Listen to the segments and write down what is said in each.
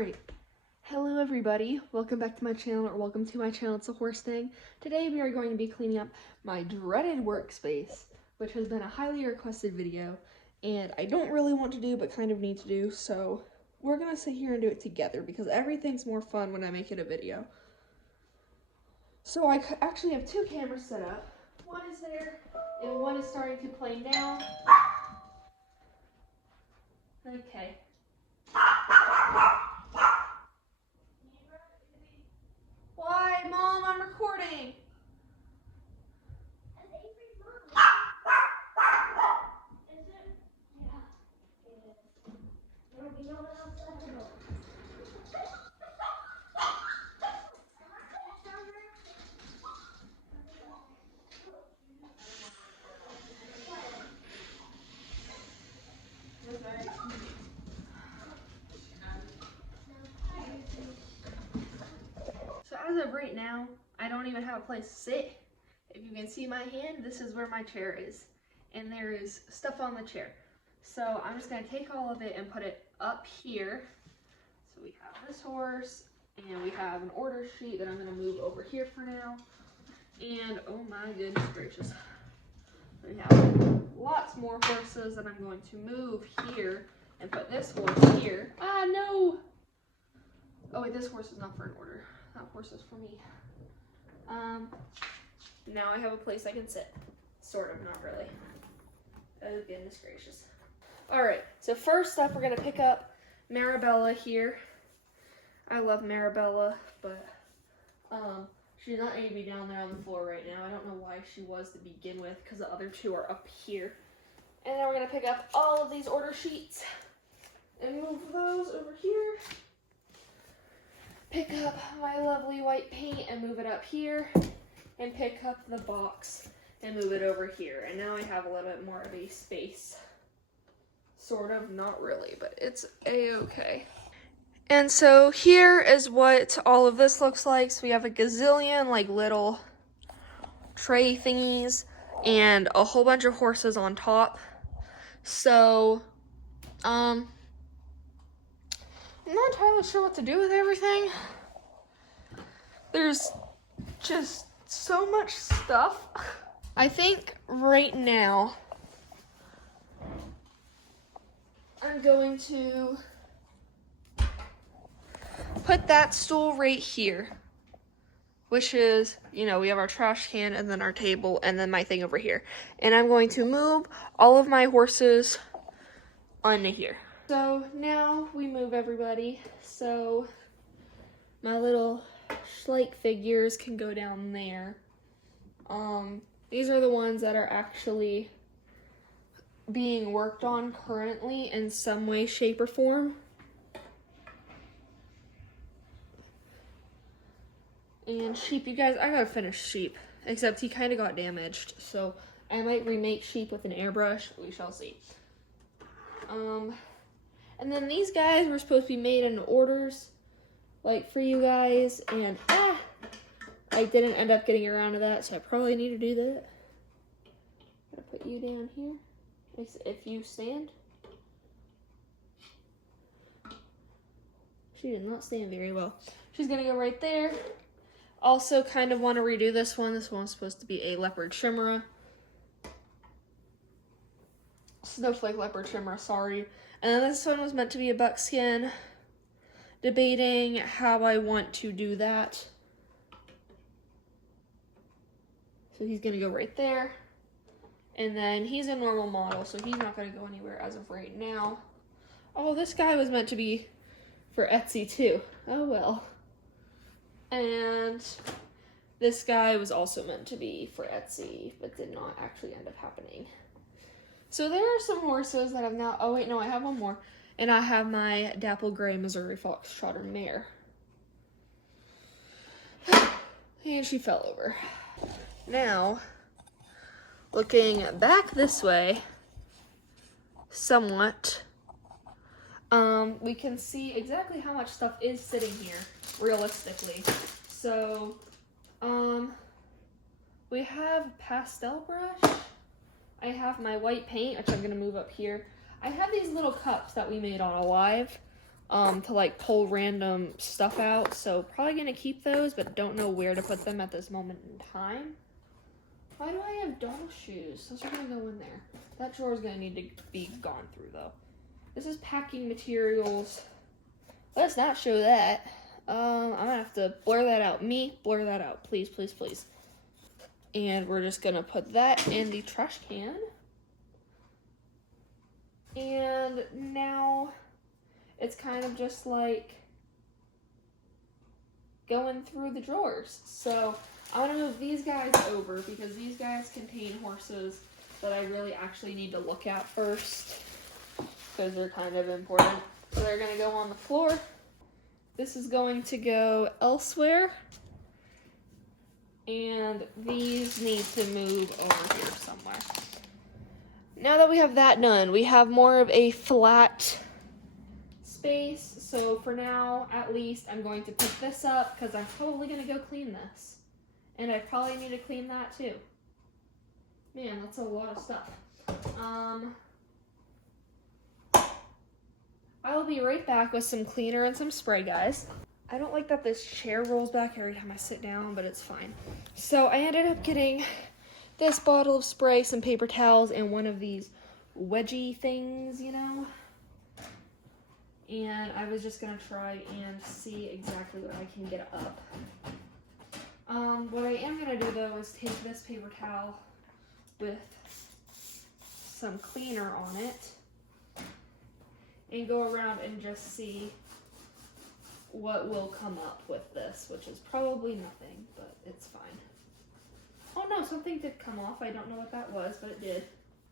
Alright, hello everybody, welcome back to my channel, or welcome to my channel, It's a Horse Thing. Today we are going to be cleaning up my dreaded workspace, which has been a highly requested video, and I don't really want to do, but kind of need to do, so we're going to sit here and do it together, because everything's more fun when I make it a video. So I actually have two cameras set up. One is there, and one is starting to play now. Okay. Why, Mom? I'm recording. So as of right now, I don't even have a place to sit. If you can see my hand, this is where my chair is. And there is stuff on the chair. So I'm just going to take all of it and put it up here. So we have this horse, and we have an order sheet that I'm going to move over here for now. And oh my goodness gracious. We have lots more horses that I'm going to move here and put this horse here. Ah, no! Oh wait, this horse is not for an order. That horse is for me. Now I have a place I can sit. Sort of, not really. Oh goodness gracious. Alright, so first up we're going to pick up Marabella here. I love Marabella, but she's not able to be down there on the floor right now. I don't know why she was to begin with, because the other two are up here. And then we're going to pick up all of these order sheets and move those over here. Pick up my lovely white paint and move it up here. And pick up the box and move it over here. And now I have a little bit more of a space. Sort of, not really, but it's a-okay. And so here is what all of this looks like. So we have a gazillion like little tray thingies and a whole bunch of horses on top. So, I'm not entirely sure what to do with everything. There's just so much stuff. I think right now I'm going to put that stool right here, which is, you know, we have our trash can and then our table and then my thing over here. And I'm going to move all of my horses onto here. So now we move everybody. So my little Schleich figures can go down there. These are the ones that are actually being worked on currently in some way, shape, or form. And Sheep, you guys, I gotta finish Sheep, except he kind of got damaged, so I might remake Sheep with an airbrush. We shall see. And then these guys were supposed to be made in orders, like for you guys, and I didn't end up getting around to that, so I probably need to do that. Gotta put you down here, if you stand. She did not stand very well. She's gonna go right there. Also kind of want to redo this one. This one's supposed to be a leopard chimera. Snowflake leopard chimera, sorry. And then this one was meant to be a buckskin. Debating how I want to do that. So he's going to go right there. And then he's a normal model, so he's not going to go anywhere as of right now. Oh, this guy was meant to be for Etsy too. Oh well. And this guy was also meant to be for Etsy, but did not actually end up happening. So there are some horses that I've now, oh wait, no, I have one more. And I have my dapple gray Missouri Foxtrotter mare. And she fell over. Now, looking back this way, somewhat, we can see exactly how much stuff is sitting here, realistically. So, we have pastel brush. I have my white paint, which I'm going to move up here. I have these little cups that we made on Alive, to like pull random stuff out. So probably gonna keep those, but don't know where to put them at this moment in time. Why do I have doll shoes? Those are gonna go in there. That drawer is gonna need to be gone through though. This is packing materials. Let's not show that. I'm gonna have to blur that out. Blur that out, please, please, please. And we're just gonna put that in the trash can. And now it's kind of just like going through the drawers. So I want to move these guys over because these guys contain horses that I really actually need to look at first because they're kind of important. So they're going to go on the floor. This is going to go elsewhere. And these need to move over here somewhere. Now that we have that done, we have more of a flat space. So for now, at least, I'm going to pick this up because I'm probably going to go clean this. And I probably need to clean that too. Man, that's a lot of stuff. I'll be right back with some cleaner and some spray, guys. I don't like that this chair rolls back every time I sit down, but it's fine. So I ended up getting this bottle of spray, some paper towels, and one of these wedgie things, you know? And I was just gonna try and see exactly what I can get up. What I am gonna do though is take this paper towel with some cleaner on it and go around and just see what will come up with this, which is probably nothing, but it's fine. Oh no, something did come off. I don't know what that was, but it did.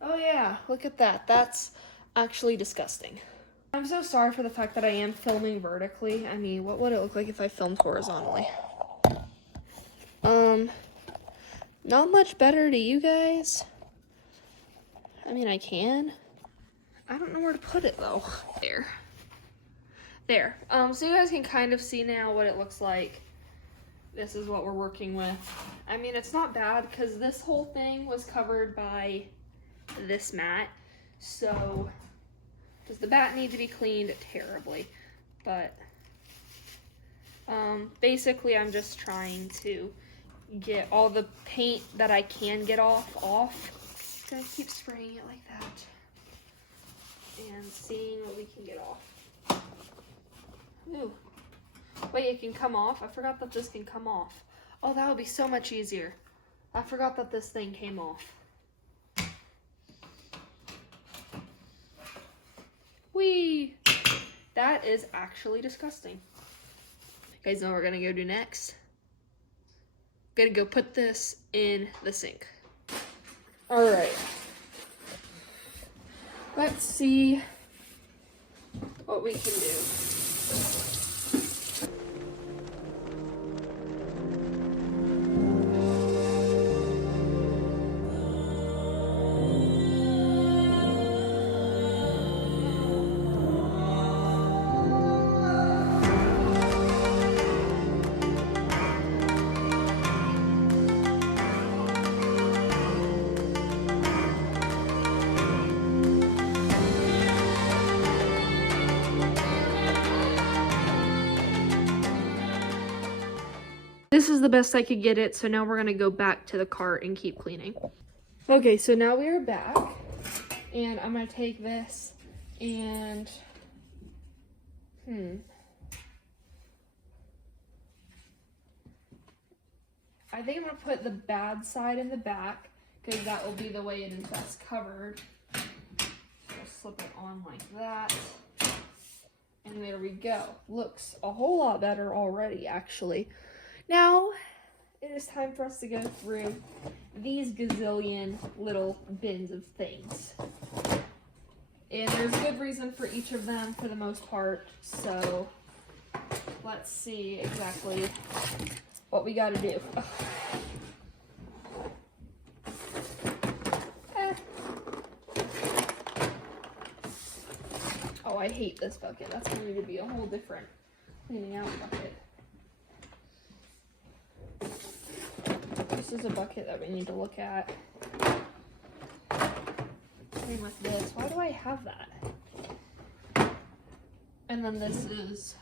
Oh yeah, look at that. That's actually disgusting. I'm so sorry for the fact that I am filming vertically. I mean, what would it look like if I filmed horizontally? Not much better to you guys. I mean, I can. I don't know where to put it though. There. So you guys can kind of see now what it looks like. This is what we're working with. I mean, it's not bad because this whole thing was covered by this mat. So, does the bat need to be cleaned? Terribly. But, basically I'm just trying to get all the paint that I can get off. Gonna keep spraying it like that. And seeing what we can get off. Ooh. Wait, it can come off? I forgot that this can come off. Oh, that would be so much easier. I forgot that this thing came off. Whee! That is actually disgusting. You guys know what we're gonna go do next? Gonna go put this in the sink. Alright. Let's see what we can do. This is the best I could get it, so now we're gonna go back to the cart and keep cleaning. Okay, so now we are back, and I'm gonna take this and, I think I'm gonna put the bad side in the back, because that will be the way it is best covered. Just slip it on like that. And there we go. Looks a whole lot better already, actually. Now, it is time for us to go through these gazillion little bins of things. And there's good reason for each of them for the most part, so let's see exactly what we gotta do. Oh, I hate this bucket. That's going to be a whole different cleaning out bucket. This is a bucket that we need to look at. Same with this. Why do I have that? And then this is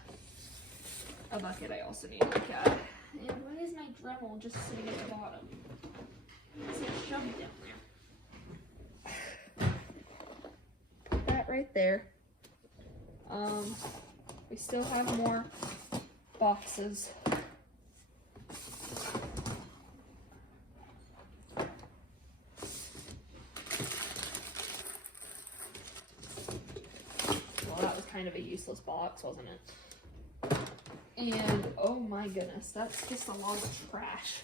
a bucket I also need to look at. And why is my Dremel just sitting at the bottom? It's like shoved down there. Put that right there. We still have more boxes. Well, that was kind of a useless box, wasn't it? And oh my goodness, that's just a lot of trash.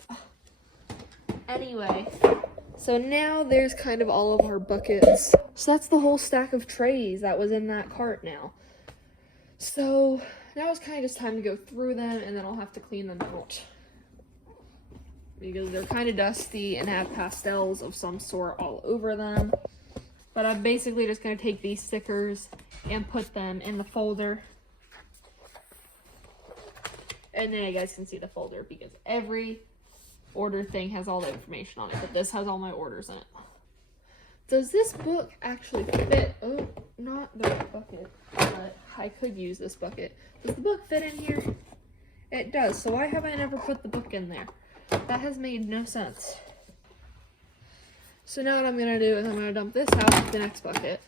Anyway, so now there's kind of all of our buckets. So that's the whole stack of trays that was in that cart now. So now it's kind of just time to go through them, and then I'll have to clean them out because they're kind of dusty and have pastels of some sort all over them. But I'm basically just going to take these stickers and put them in the folder. And then you guys can see the folder because every order thing has all the information on it, but this has all my orders in it. Does this book actually fit? Oh, not the bucket, but I could use this bucket. Does the book fit in here? It does, so why have I never put the book in there? That has made no sense. So now what I'm going to do is I'm going to dump this out into the next bucket.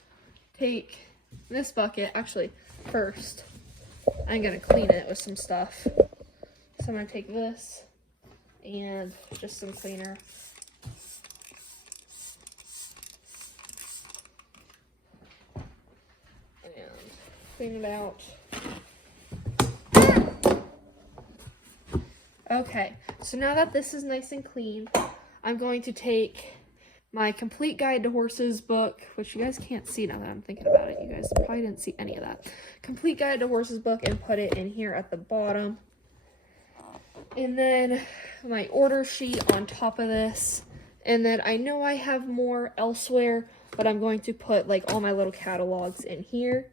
Take this bucket, actually, first, I'm going to clean it with some stuff. So I'm going to take this and just some cleaner. And clean it out. Okay, so now that this is nice and clean, I'm going to take my Complete Guide to Horses book, which you guys can't see now that I'm thinking about it. You guys probably didn't see any of that. Complete Guide to Horses book, and put it in here at the bottom. And then my order sheet on top of this. And then I know I have more elsewhere, but I'm going to put like all my little catalogs in here.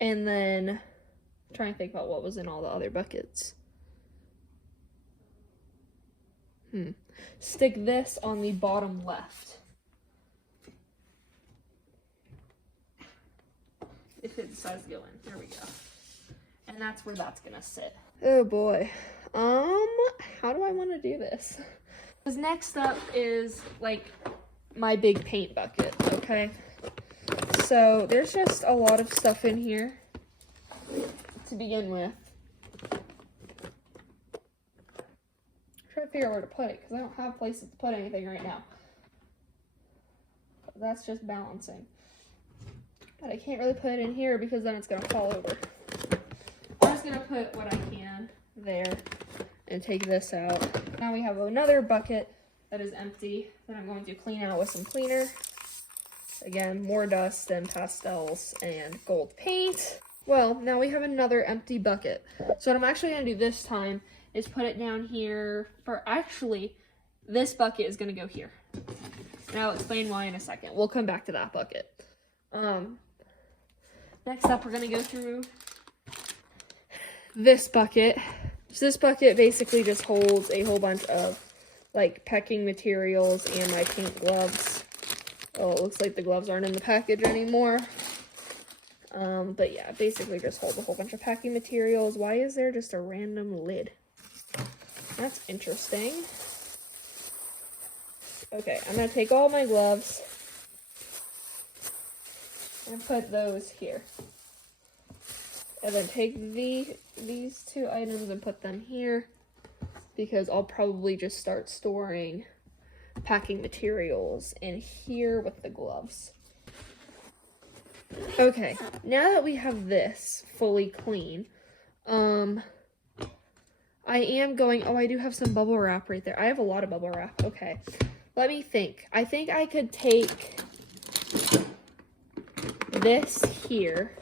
And then I'm trying to think about what was in all the other buckets. Stick this on the bottom left. If it decides to go in. There we go. And that's where that's gonna sit. Oh boy. How do I want to do this? Because next up is like my big paint bucket, okay? So there's just a lot of stuff in here to begin with. Try to figure out where to put it because I don't have places to put anything right now. That's just balancing. But I can't really put it in here because then it's going to fall over. I'm just going to put what I can there and take this out. Now we have another bucket that is empty that I'm going to clean out with some cleaner. Again, more dust and pastels and gold paint. Well, now we have another empty bucket. So what I'm actually going to do this time is put it down here for, actually, this bucket is going to go here. And I'll explain why in a second. We'll come back to that bucket. Next up, we're going to go through this bucket. So this bucket basically just holds a whole bunch of like pecking materials and my paint gloves. Oh, it looks like the gloves aren't in the package anymore. But yeah, basically just holds a whole bunch of packing materials. Why is there just a random lid? That's interesting. Okay, I'm going to take all my gloves and put those here. And then take these two items and put them here because I'll probably just start storing packing materials in here with the gloves. Okay, now that we have this fully clean, I am going, oh, I do have some bubble wrap right there. I have a lot of bubble wrap. Okay, let me think. I think I could take this here,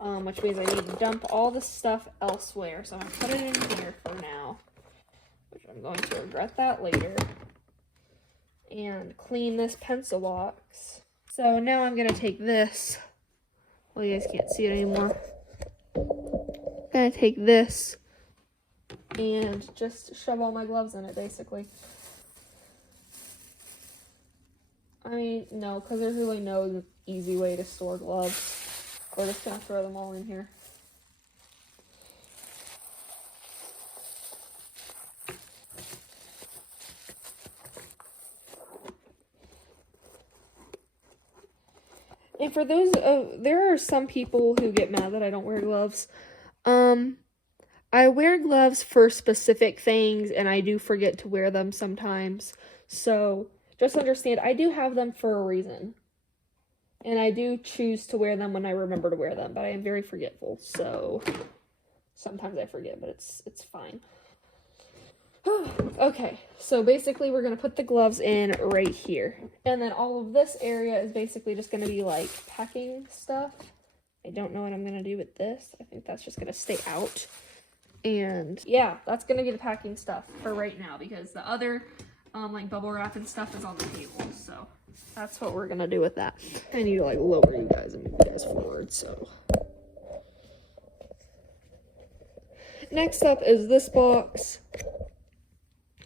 which means I need to dump all the stuff elsewhere. So I'm going to put it in here for now, which I'm going to regret that later, and clean this pencil box. So now I'm going to take this. Well, you guys can't see it anymore. I'm going to take this and just shove all my gloves in it, basically. I mean, no, because there's really no easy way to store gloves. We're just gonna throw them all in here. And for those, there are some people who get mad that I don't wear gloves. I wear gloves for specific things, and I do forget to wear them sometimes. So just understand, I do have them for a reason. And I do choose to wear them when I remember to wear them, but I am very forgetful. So sometimes I forget, but it's fine. Okay, so basically we're going to put the gloves in right here. And then all of this area is basically just going to be like packing stuff. I don't know what I'm going to do with this. I think that's just going to stay out. And yeah, that's going to be the packing stuff for right now, because the other like bubble wrap and stuff is on the table. So that's what we're going to do with that. I need to like lower you guys and move you guys forward. So next up is this box.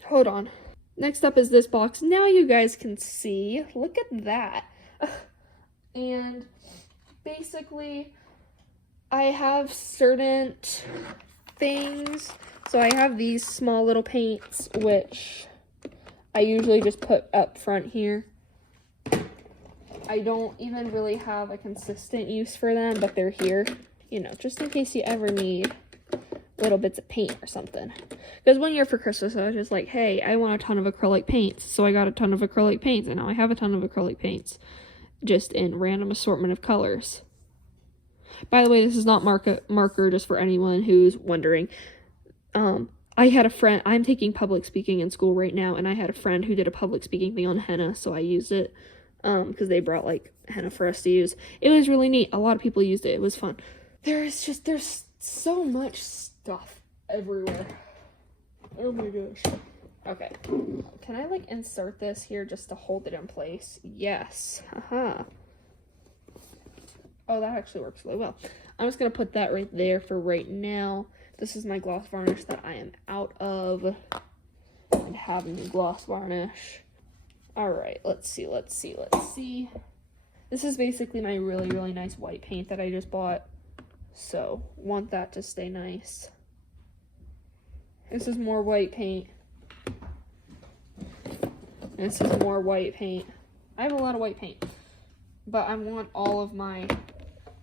Hold on. Next up is this box. Now you guys can see. Look at that. And basically, I have certain things. So I have these small little paints, which I usually just put up front here. I don't even really have a consistent use for them, but they're here, you know, just in case you ever need little bits of paint or something. Because one year for Christmas, I was just like, hey, I want a ton of acrylic paints. So I got a ton of acrylic paints, and now I have a ton of acrylic paints, just in random assortment of colors. By the way, this is not marker, just for anyone who's wondering. I had a friend, I'm taking public speaking in school right now, and I had a friend who did a public speaking thing on henna, so I used it, because they brought, like, henna for us to use. It was really neat. A lot of people used it. It was fun. There's so much stuff everywhere. Oh my gosh. Okay. Can I, like, insert this here just to hold it in place? Yes. Haha. Oh, that actually works really well. I'm just going to put that right there for right now. This is my gloss varnish that I am out of. And have new gloss varnish. Alright, let's see. This is basically my really, really nice white paint that I just bought. So, want that to stay nice. This is more white paint. This is more white paint. I have a lot of white paint. But I want all of my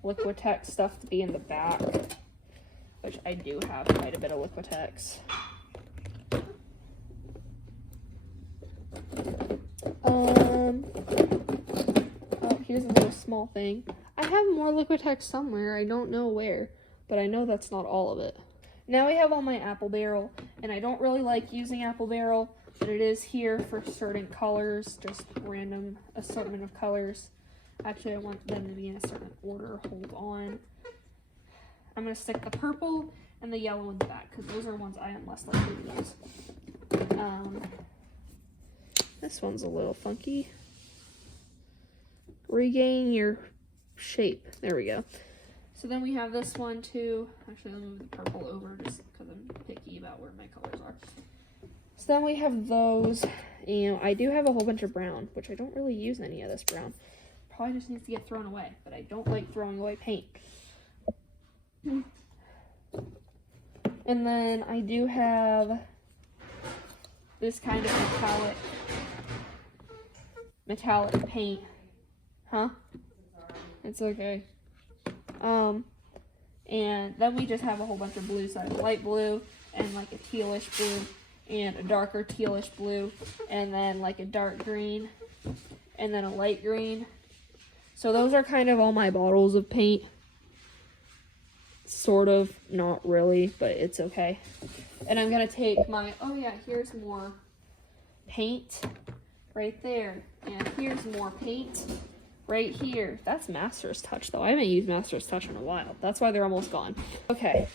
Liquitex stuff to be in the back, which I do have quite a bit of Liquitex. Oh, here's a little small thing. I have more Liquitex somewhere. I don't know where, but I know that's not all of it. Now we have all my apple barrel, and I don't really like using apple barrel, but it is here for certain colors, just random assortment of colors. Actually, I want them to be in a certain order. Hold on. I'm going to stick the purple and the yellow in the back, because those are ones I am less likely to use. This one's a little funky. Regain your shape. There we go. So then we have this one too. Actually, I'll move the purple over just because I'm picky about where my colors are. So then we have those. And I do have a whole bunch of brown, which I don't really use any of this brown. Probably just needs to get thrown away, but I don't like throwing away paint. And then I do have this kind of metallic paint. Huh? It's okay. And then we just have a whole bunch of blues. So I have light blue and like a tealish blue and a darker tealish blue and then like a dark green and then a light green. So those are kind of all my bottles of paint. Sort of, not really, but it's okay. And I'm gonna take my, oh yeah, here's more paint right there. And here's more paint right here. That's Master's Touch though. I haven't used Master's Touch in a while. That's why they're almost gone. Okay.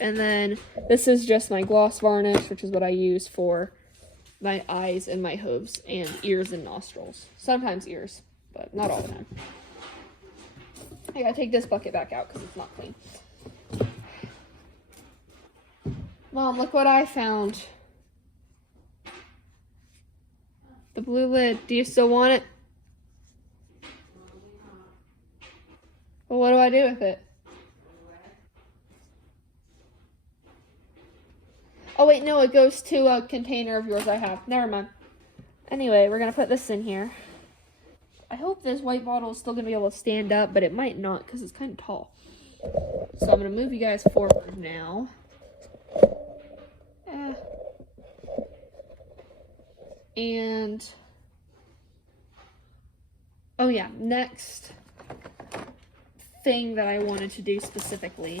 And then this is just my gloss varnish, which is what I use for my eyes and my hooves and ears and nostrils. Sometimes ears, but not all the time. I gotta take this bucket back out because it's not clean. Mom, look what I found. The blue lid. Do you still want it? Well, what do I do with it? Oh wait, no, it goes to a container of yours I have. Never mind. Anyway, we're gonna put this in here. I hope this white bottle is still gonna be able to stand up, but it might not because it's kind of tall. So I'm gonna move you guys forward now. And oh yeah, next thing that I wanted to do specifically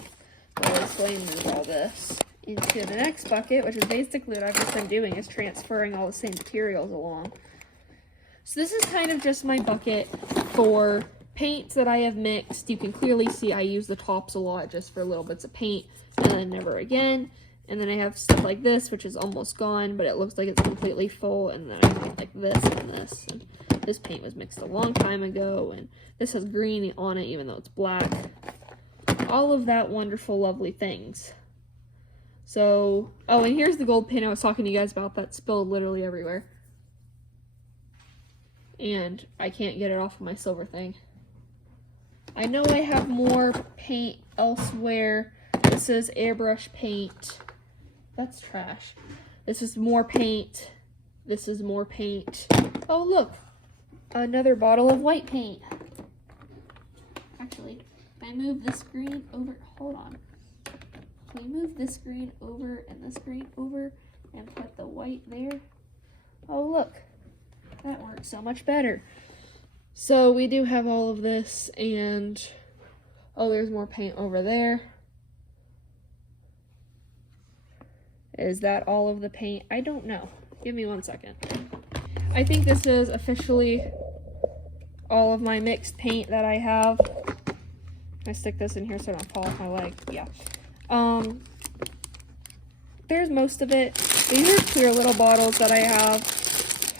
was going to move all this into the next bucket, which is basically what I've just been doing, is transferring all the same materials along. So this is kind of just my bucket for paints that I have mixed. You can clearly see I use the tops a lot just for little bits of paint and then never again. And then I have stuff like this, which is almost gone, but it looks like it's completely full. And then I have like this and this. And this paint was mixed a long time ago, and this has green on it even though it's black. All of that wonderful, lovely things. So, oh, and here's the gold paint I was talking to you guys about that spilled literally everywhere. And I can't get it off of my silver thing. I know I have more paint elsewhere. This is airbrush paint. That's trash. This is more paint. This is more paint. Oh, look. Another bottle of white paint. Actually, if I move this green over, hold on. Can we move this green over and this green over and put the white there? Oh, look. That works so much better. So we do have all of this, and oh, there's more paint over there. Is that all of the paint? I don't know. Give me 1 second. I think this is officially all of my mixed paint that I have. I stick this in here so I don't fall off my leg. Yeah. There's most of it. These are clear little bottles that I have,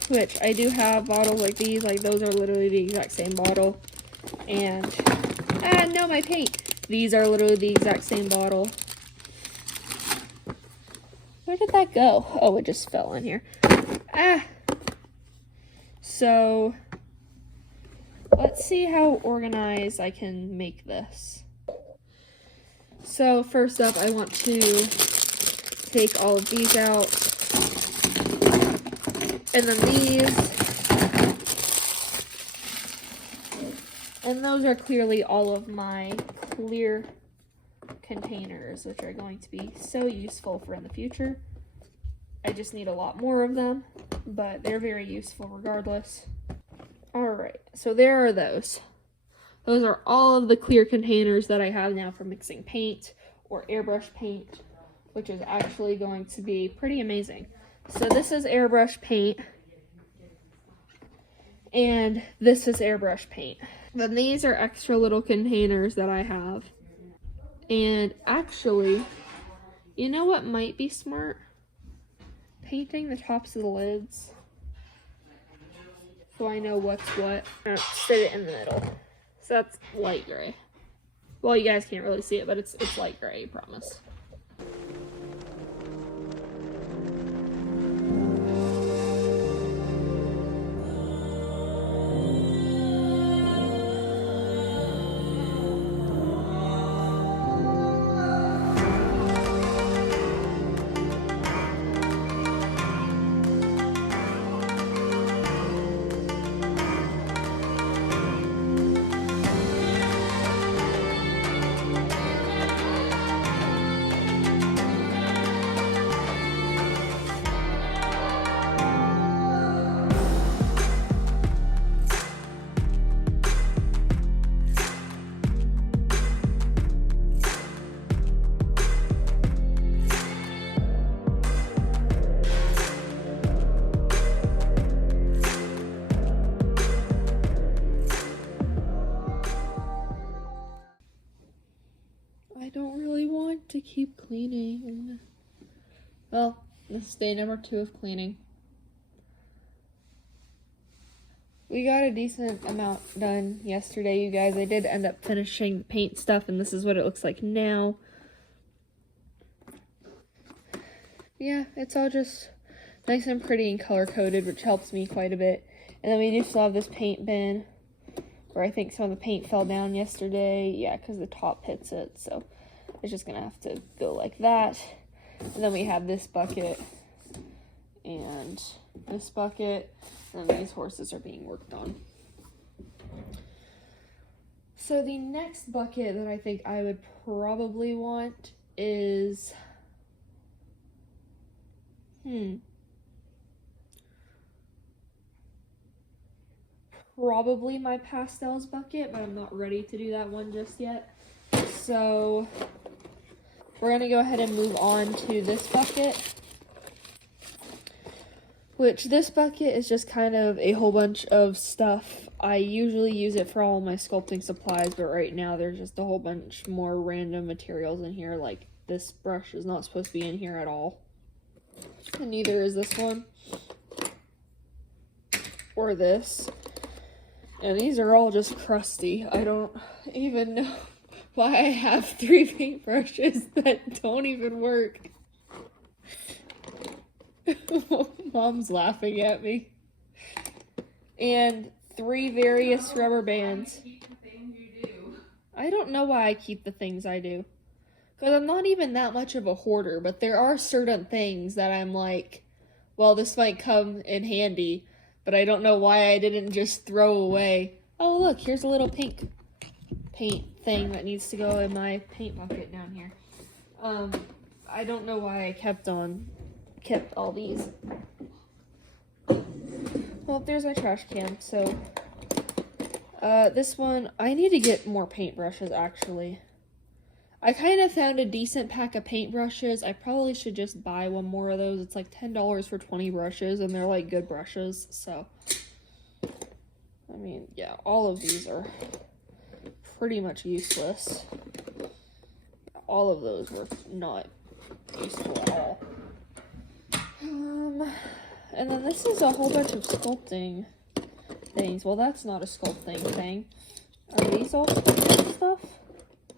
which I do have bottles like these. Like, those are literally the exact same bottle. And, no, my paint. These are literally the exact same bottle. Where did that go? Oh, it just fell in here. So, let's see how organized I can make this. So, first up, I want to take all of these out. And then these. And those are clearly all of my clear containers, which are going to be so useful for in the future. I just need a lot more of them, but they're very useful regardless. Alright, so there are those. Those are all of the clear containers that I have now for mixing paint or airbrush paint, which is actually going to be pretty amazing. So this is airbrush paint, and this is airbrush paint. Then these are extra little containers that I have. And actually, you know what might be smart? Painting the tops of the lids, so I know what's what. I'm gonna sit it in the middle. So that's light gray. Well, you guys can't really see it, but it's light gray, I promise. I don't really want to keep cleaning. Well, this is day number 2 of cleaning. We got a decent amount done yesterday, you guys. I did end up finishing the paint stuff, and this is what it looks like now. Yeah, it's all just nice and pretty and color-coded, which helps me quite a bit. And then we do still have this paint bin, where I think some of the paint fell down yesterday. Yeah, because the top hits it, so it's just gonna have to go like that. And then we have this bucket and this bucket, and these horses are being worked on. So the next bucket that I think I would probably want is, probably my pastels bucket, but I'm not ready to do that one just yet. So we're gonna go ahead and move on to this bucket, which this bucket is just kind of a whole bunch of stuff. I usually use it for all my sculpting supplies, but right now there's just a whole bunch more random materials in here. Like this brush is not supposed to be in here at all, and neither is this one or this. And these are all just crusty. I don't even know why I have 3 paintbrushes that don't even work. Mom's laughing at me. And 3 various rubber bands. I don't know why I keep the things I do. Because I'm not even that much of a hoarder, but there are certain things that I'm like, well, this might come in handy, but I don't know why I didn't just throw away. Oh, look, here's a little pink paint thing that needs to go in my paint bucket down here. I don't know why I kept all these. Well, there's my trash can. So, this one, I need to get more paintbrushes, actually. I kind of found a decent pack of paintbrushes. I probably should just buy one more of those. It's like $10 for 20 brushes, and they're like good brushes, so. I mean, yeah, all of these are pretty much useless. All of those were not useful at all. And then this is a whole bunch of sculpting things. Well, that's not a sculpting thing. Are these all sculpting stuff?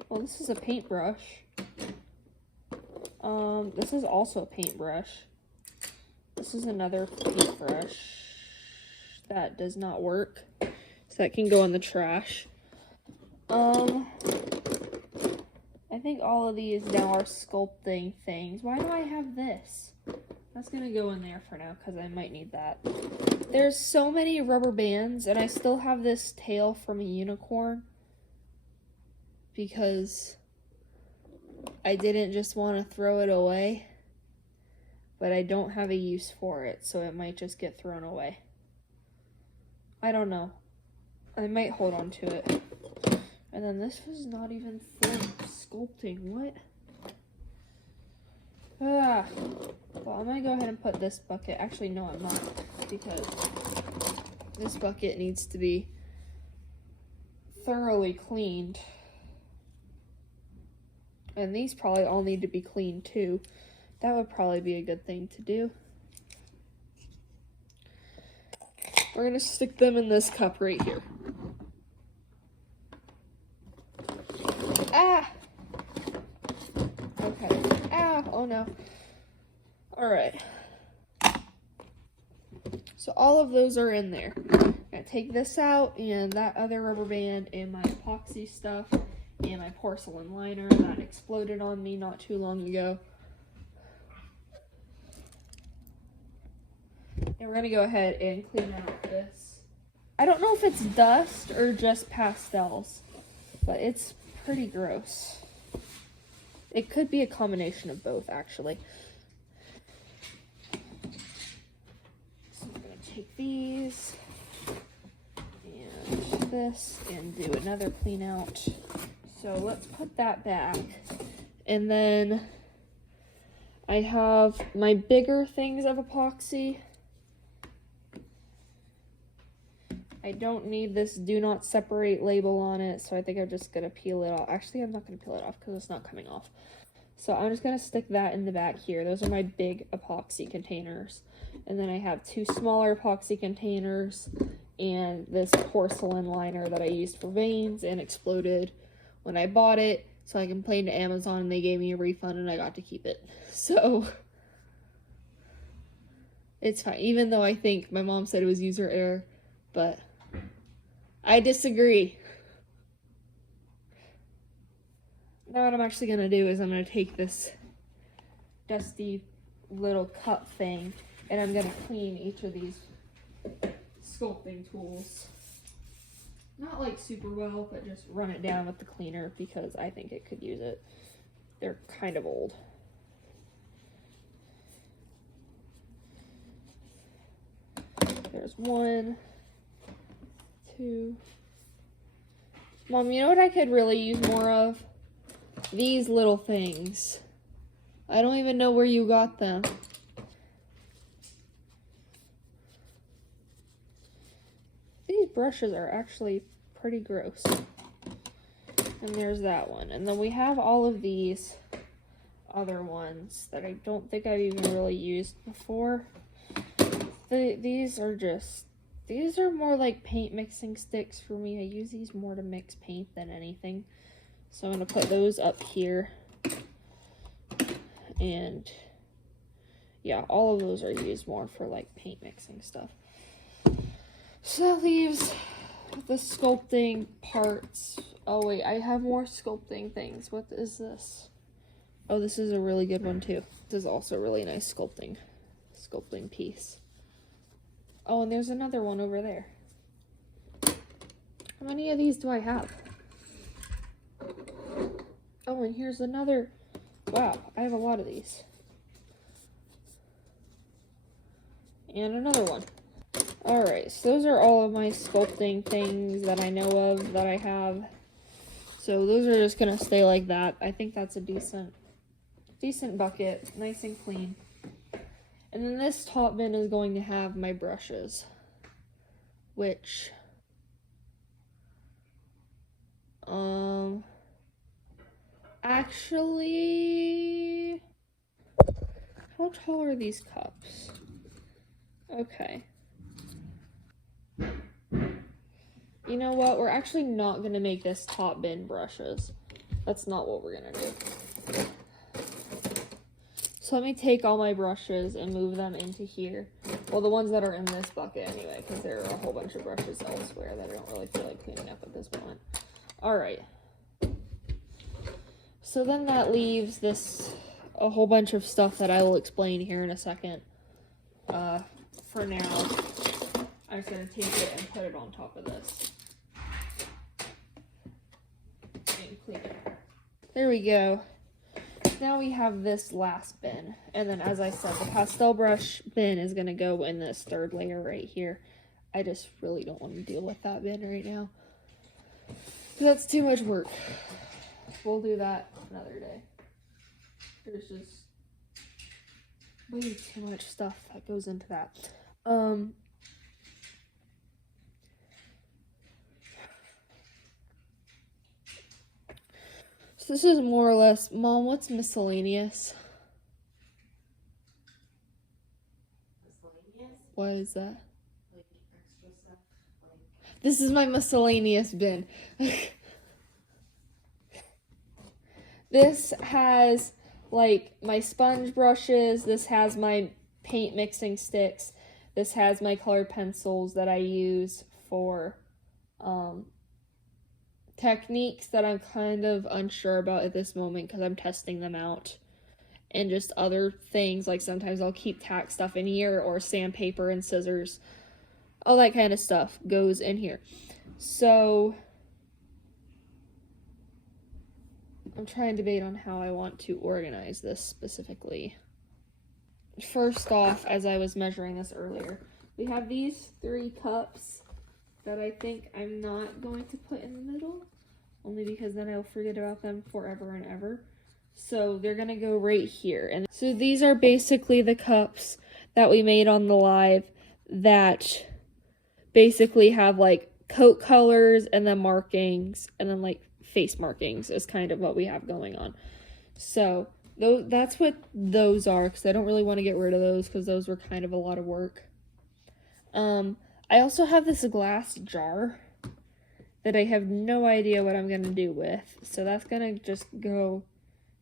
Well, this is a paintbrush. This is also a paintbrush. This is another paintbrush that does not work, so that can go in the trash. I think all of these now are sculpting things. Why do I have this? That's gonna go in there for now, because I might need that. There's so many rubber bands, and I still have this tail from a unicorn, because I didn't just want to throw it away, but I don't have a use for it, so it might just get thrown away. I don't know. I might hold on to it. And then this was not even for sculpting. What? Well, I'm gonna go ahead and put this bucket. Actually, no, I'm not, because this bucket needs to be thoroughly cleaned. And these probably all need to be cleaned too. That would probably be a good thing to do. We're gonna stick them in this cup right here. Ah! Okay. Ah! Oh no. Alright. So all of those are in there. I'm gonna take this out, and that other rubber band, and my epoxy stuff, and my porcelain liner that exploded on me not too long ago. And we're gonna go ahead and clean out this. I don't know if it's dust or just pastels, but it's pretty gross. It could be a combination of both, actually. So I'm gonna take these and this and do another clean out. So let's put that back. And then I have my bigger things of epoxy. I don't need this do not separate label on it, so I think I'm just gonna peel it off. Actually, I'm not gonna peel it off because it's not coming off. So I'm just gonna stick that in the back here. Those are my big epoxy containers. And then I have 2 smaller epoxy containers and this porcelain liner that I used for veins and exploded when I bought it. So I complained to Amazon and they gave me a refund and I got to keep it. So it's fine, even though I think my mom said it was user error, but I disagree. Now what I'm actually going to do is I'm going to take this dusty little cup thing and I'm going to clean each of these sculpting tools. Not like super well, but just run it down with the cleaner because I think it could use it. They're kind of old. There's 1, 2. Mom, you know what I could really use more of? These little things. I don't even know where you got them. These brushes are actually pretty gross. And there's that one. And then we have all of these other ones that I don't think I've even really used before. These are more like paint mixing sticks for me. I use these more to mix paint than anything. So I'm going to put those up here. And yeah, all of those are used more for like paint mixing stuff. So that leaves the sculpting parts. Oh wait, I have more sculpting things. What is this? Oh, this is a really good one too. This is also a really nice sculpting piece. Oh, and there's another one over there. How many of these do I have? Oh, and here's another. Wow, I have a lot of these. And another one. Alright, so those are all of my sculpting things that I know of that I have. So those are just going to stay like that. I think that's a decent bucket. Nice and clean. And then this top bin is going to have my brushes. Which... actually... how tall are these cups? Okay. You know what? We're actually not going to make this top bin brushes. That's not what we're going to do. So let me take all my brushes and move them into here. Well, the ones that are in this bucket anyway, because there are a whole bunch of brushes elsewhere that I don't really feel like cleaning up at this moment. Alright. So then that leaves a whole bunch of stuff that I will explain here in a second. For now, I'm just going to take it and put it on top of this. And clean it. There we go. Now we have this last bin. And then as I said, the pastel brush bin is going to go in this third layer right here. I just really don't want to deal with that bin right now. That's too much work. We'll do that another day. There's just way too much stuff that goes into that. So this is more or less, Mom, what's miscellaneous? Miscellaneous? What is that? Like extra stuff? Like... This is my miscellaneous bin. This has like my sponge brushes, this has my paint mixing sticks, this has my colored pencils that I use for techniques that I'm kind of unsure about at this moment because I'm testing them out, and just other things like sometimes I'll keep tack stuff in here, or sandpaper and scissors, all that kind of stuff goes in here. So I'm trying to debate on how I want to organize this specifically. First off, as I was measuring this earlier, we have these 3 cups that I think I'm not going to put in the middle, only because then I'll forget about them forever and ever. So they're going to go right here. And so these are basically the cups that we made on the live that basically have like coat colors and then markings and then like face markings is kind of what we have going on. So that's what those are, because I don't really want to get rid of those because those were kind of a lot of work. I also have this glass jar that I have no idea what I'm going to do with. So that's going to just go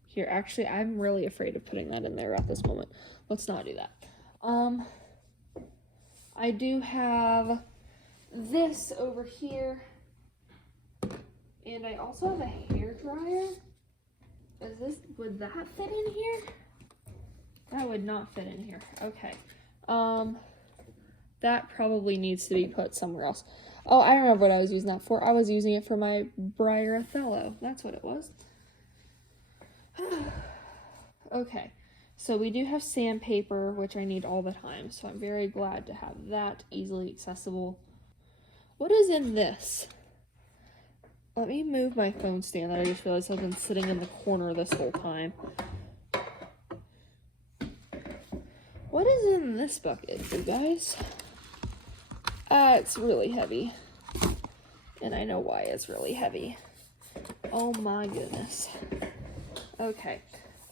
here. Actually, I'm really afraid of putting that in there at this moment. Let's not do that. I do have this over here And I also have a hair dryer. Would that fit in here? That would not fit in here. Okay. That probably needs to be put somewhere else. Oh, I remember what I was using that for. I was using it for my Briar Othello. That's what it was. Okay. So we do have sandpaper, which I need all the time. So I'm very glad to have that easily accessible. What is in this? Let me move my phone stand that I just realized I've been sitting in the corner this whole time. What is in this bucket, you guys? It's really heavy. And I know why it's really heavy. Oh my goodness. Okay.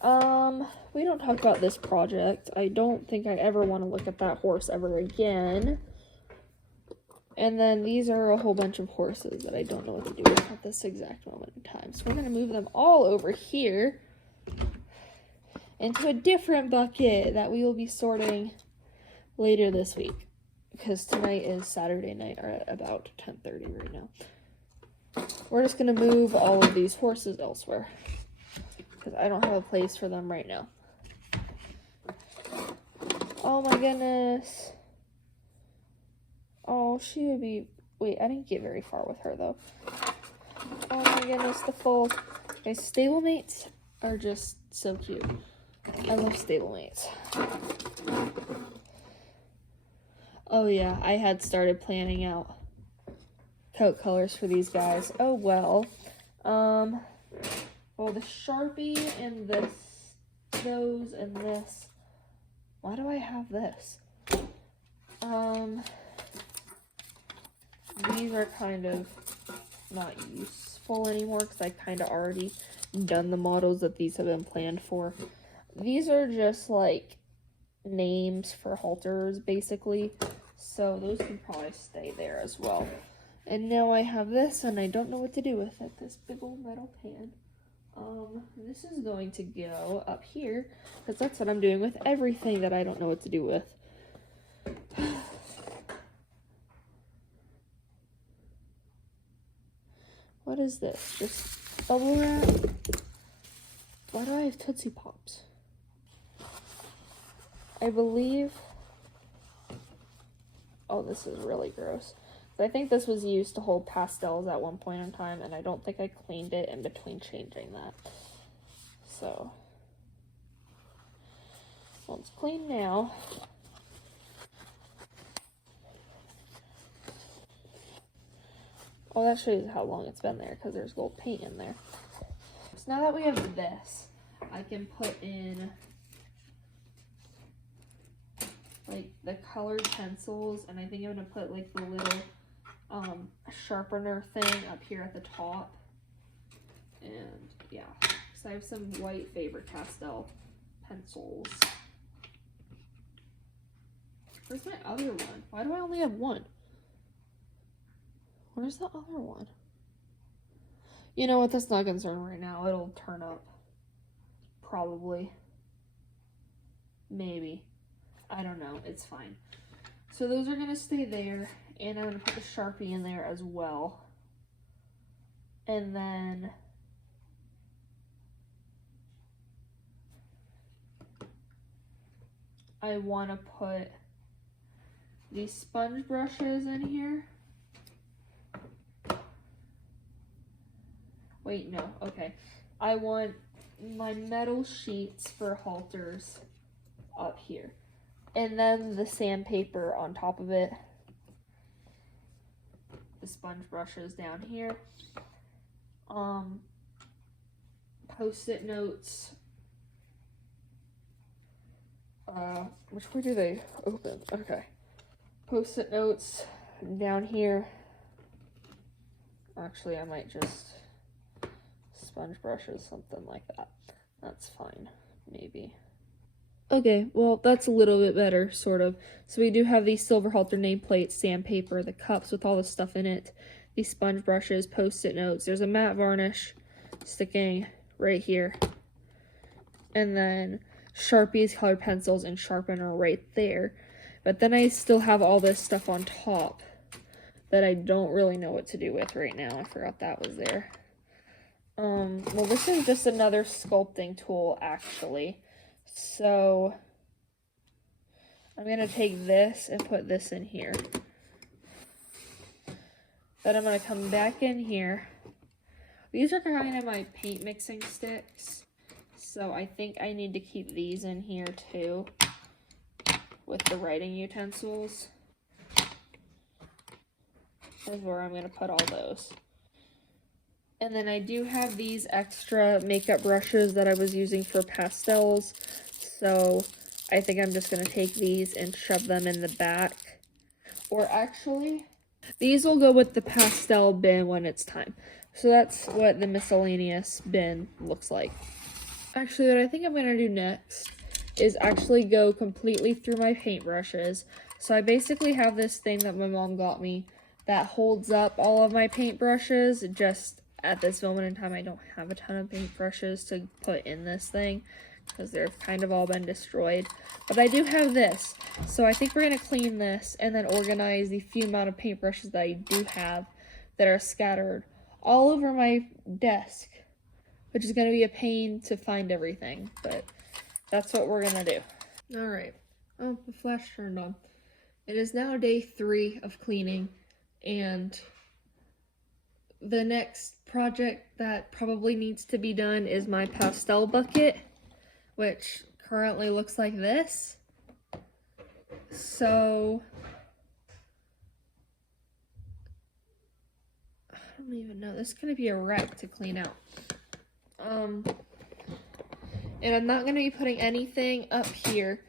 We don't talk about this project. I don't think I ever want to look at that horse ever again. And then these are a whole bunch of horses that I don't know what to do with at this exact moment in time. So we're going to move them all over here into a different bucket that we will be sorting later this week. Because tonight is Saturday night at about 10:30 right now. We're just going to move all of these horses elsewhere. Because I don't have a place for them right now. Oh my goodness. Oh, she would be... Wait, I didn't get very far with her, though. Oh my goodness, the foals. My stablemates are just so cute. I love stablemates. Oh yeah, I had started planning out coat colors for these guys. Oh well. Well, the Sharpie and those and this. Why do I have this? These are kind of not useful anymore because I kind of already done the models that these have been planned for. These are just like names for halters basically, so those can probably stay there as well. And now I have this and I don't know what to do with it, this big old metal pan. This is going to go up here because that's what I'm doing with everything that I don't know what to do with. What is this? Just bubble wrap? Why do I have Tootsie Pops? I believe... Oh, this is really gross. I think this was used to hold pastels at one point in time, and I don't think I cleaned it in between changing that. So, well, it's clean now. Oh, that shows you how long it's been there, because there's gold paint in there. So now that we have this, I can put in like the colored pencils, and I think I'm gonna put like the little sharpener thing up here at the top. And yeah, so I have some white Faber-Castell pencils. Where's my other one? Why do I only have one? Where's the other one? You know what, that's not a concern right now. It'll turn up. Probably. Maybe. I don't know. It's fine. So those are going to stay there. And I'm going to put the Sharpie in there as well. And then... I want to put these sponge brushes in here. Wait, no. Okay. I want my metal sheets for halters up here. And then the sandpaper on top of it. The sponge brushes down here. Post-it notes. Which way do they open? Okay. Post-it notes down here. Actually, I might just sponge brushes, something like that. That's fine, maybe. Okay, well, that's a little bit better, sort of. So we do have these silver halter nameplates, sandpaper, the cups with all the stuff in it, these sponge brushes, post-it notes. There's a matte varnish sticking right here. And then Sharpies, colored pencils, and sharpener right there. But then I still have all this stuff on top that I don't really know what to do with right now. I forgot that was there. Well, this is just another sculpting tool, actually. So I'm gonna take this and put this in here. Then I'm gonna come back in here. These are kind of my paint mixing sticks, so I think I need to keep these in here too with the writing utensils. That's where I'm gonna put all those. And then I do have these extra makeup brushes that I was using for pastels, so I think I'm just gonna take these and shove them in the back. Or actually, these will go with the pastel bin when it's time. So that's what the miscellaneous bin looks like. Actually, what I think I'm going to do next is actually go completely through my paintbrushes. So I basically have this thing that my mom got me that holds up all of my paintbrushes. Just at this moment in time, I don't have a ton of paintbrushes to put in this thing because they've kind of all been destroyed. But I do have this. So I think we're going to clean this and then organize the few amount of paintbrushes that I do have that are scattered all over my desk, which is going to be a pain to find everything, but that's what we're going to do. All right. Oh, the flash turned on. It is now day 3 of cleaning, and the next project that probably needs to be done is my pastel bucket, which currently looks like this. So I don't even know. This is going to be a wreck to clean out. And I'm not going to be putting anything up here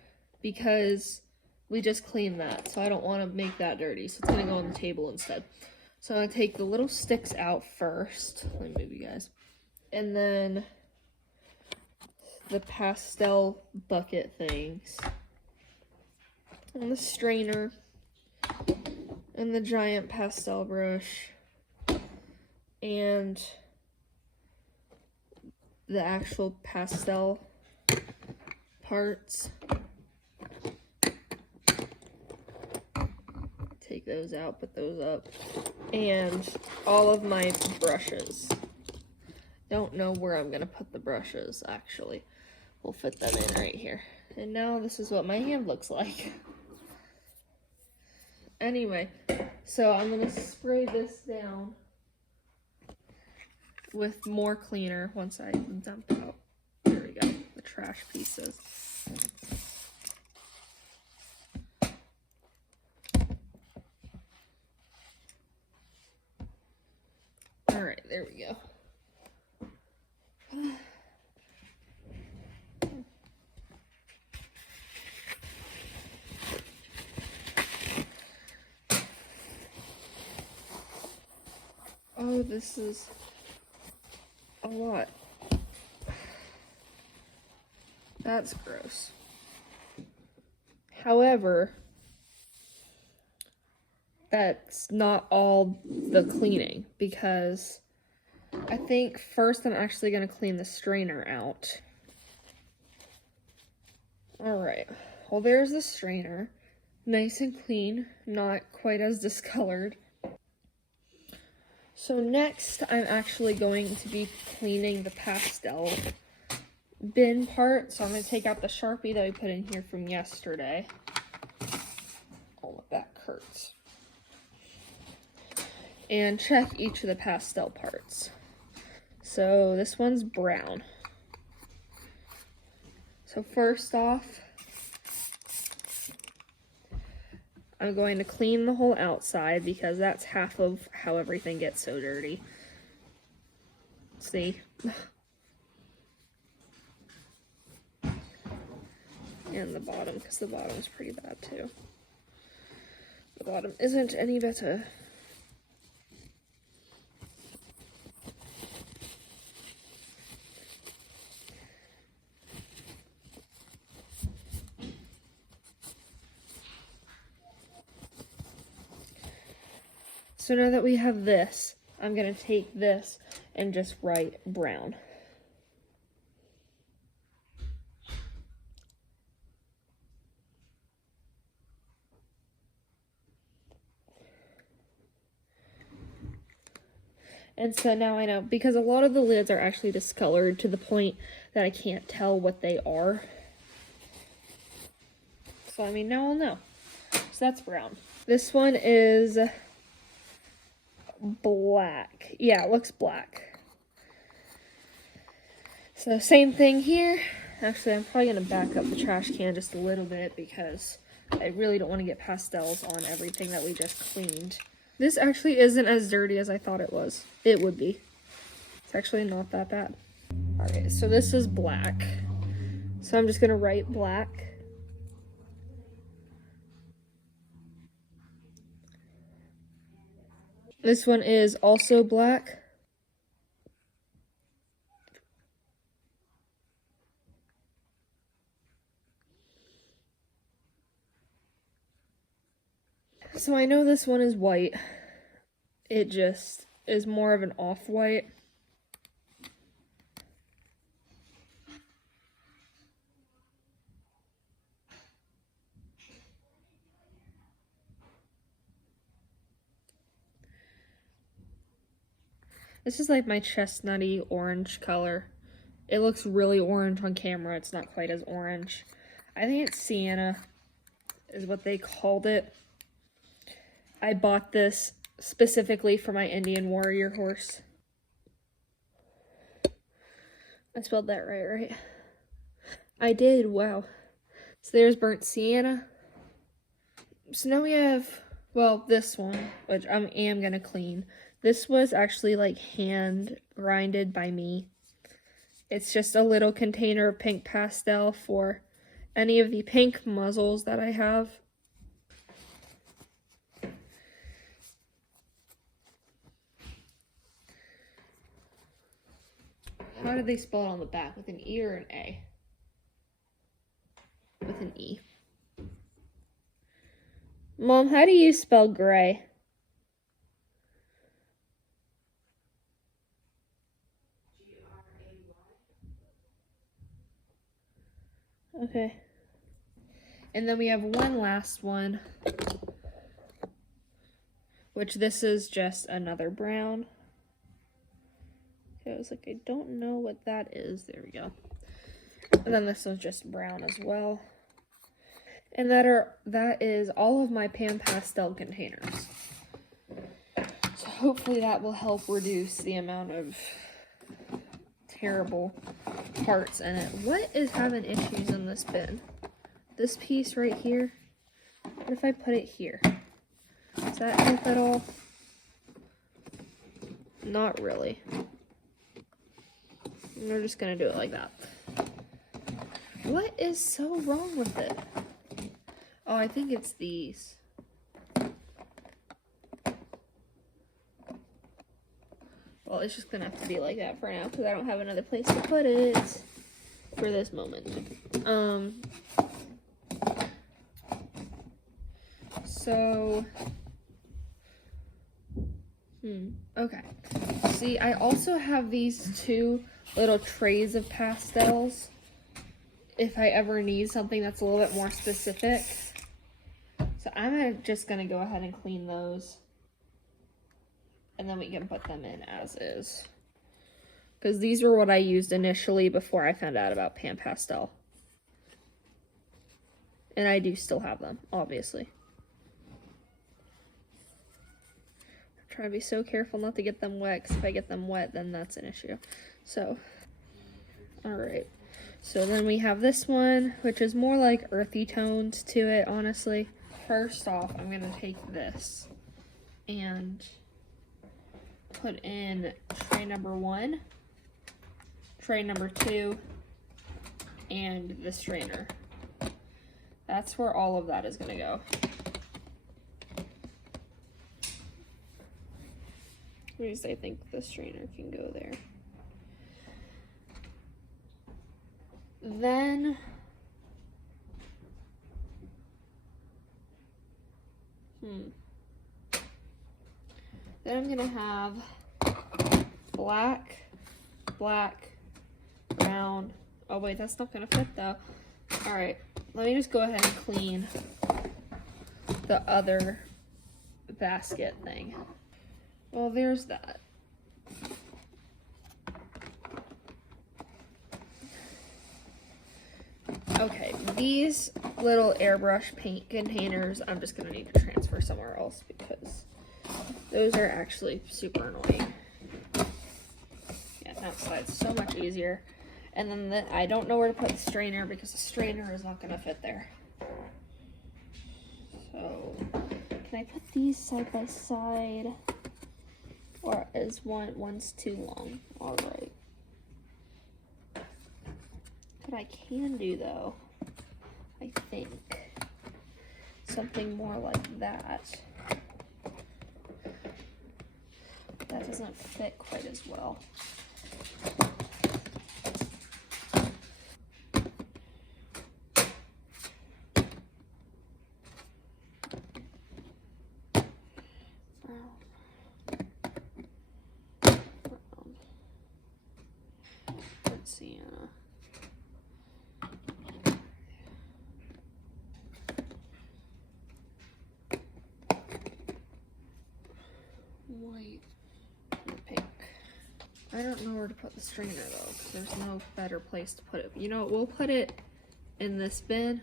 because we just cleaned that. So I don't want to make that dirty. So it's going to go on the table instead. So I'm going to take the little sticks out first. Let me move you guys. And then the pastel bucket things. And the strainer. And the giant pastel brush. And the actual pastel parts. Take those out, put those up. And all of my brushes. Don't know where I'm gonna put the brushes, actually. We'll fit them in right here. And now this is what my hand looks like. Anyway, so I'm gonna spray this down with more cleaner once I dump out, there we go, the trash pieces. All right, there we go. Oh, this is a lot. That's gross. However, that's not all the cleaning, because I think first I'm actually going to clean the strainer out. Alright, well there's the strainer. Nice and clean, not quite as discolored. So next, I'm actually going to be cleaning the pastel bin part. So I'm going to take out the Sharpie that I put in here from yesterday. Oh, my back hurts. And check each of the pastel parts. So this one's brown. So first off, I'm going to clean the whole outside because that's half of how everything gets so dirty. See? And the bottom, because the bottom's pretty bad too. The bottom isn't any better. So now that we have this, I'm going to take this and just write brown. And so now I know, because a lot of the lids are actually discolored to the point that I can't tell what they are. So I mean, now I'll know. So that's brown. This one is black. Yeah, it looks black. So same thing here. Actually, I'm probably gonna back up the trash can just a little bit because I really don't want to get pastels on everything that we just cleaned. This actually isn't as dirty as I thought it was. It would be. It's actually not that bad. Alright, so this is black. So I'm just gonna write black. This one is also black. So I know this one is white. It just is more of an off-white. This is like my chestnutty orange color. It looks really orange on camera. It's not quite as orange. I think it's sienna is what they called it. I bought this specifically for my Indian warrior horse. I spelled that right? I did, wow. So there's burnt sienna. So now we have, well, this one, which I am gonna clean. This was actually like hand grinded by me. It's just a little container of pink pastel for any of the pink muzzles that I have. How did they spell it on the back? With an E or an A? With an E. Mom, how do you spell gray? Okay. And then we have one last one, which this is just another brown. Okay, I was like, I don't know what that is. There we go. And then this one's just brown as well. And that is all of my pan pastel containers. So hopefully that will help reduce the amount of terrible parts in it. What is having issues in this bin? This piece right here? What if I put it here? Does that help at all? Not really. We're just gonna do it like that. What is so wrong with it? Oh, I think it's these. Well, it's just gonna have to be like that for now because I don't have another place to put it for this moment. Okay. See, I also have these two little trays of pastels if I ever need something that's a little bit more specific. So I'm just gonna go ahead and clean those. And then we can put them in as is. Because these were what I used initially before I found out about pan pastel. And I do still have them, obviously. I'm trying to be so careful not to get them wet, because if I get them wet, then that's an issue. So, alright. So then we have this one, which is more like earthy tones to it, honestly. First off, I'm going to take this and put in tray number 1, tray number 2, and the strainer. That's where all of that is going to go. At least I think the strainer can go there. Then then I'm gonna have black, brown. Oh wait, that's not gonna fit though. All right, let me just go ahead and clean the other basket thing. Well, there's that. Okay, these little airbrush paint containers, I'm just gonna need to transfer somewhere else because those are actually super annoying. Yeah, that side's so much easier. And then I don't know where to put the strainer because the strainer is not gonna fit there. So, can I put these side by side? Or is one's too long? All right. What I can do though, I think, something more like that. That doesn't fit quite as well. Let's see. White and pink. I don't know where to put the strainer though, because there's no better place to put it. You know what, we'll put it in this bin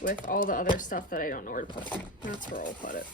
with all the other stuff that I don't know where to put. That's where I'll put it.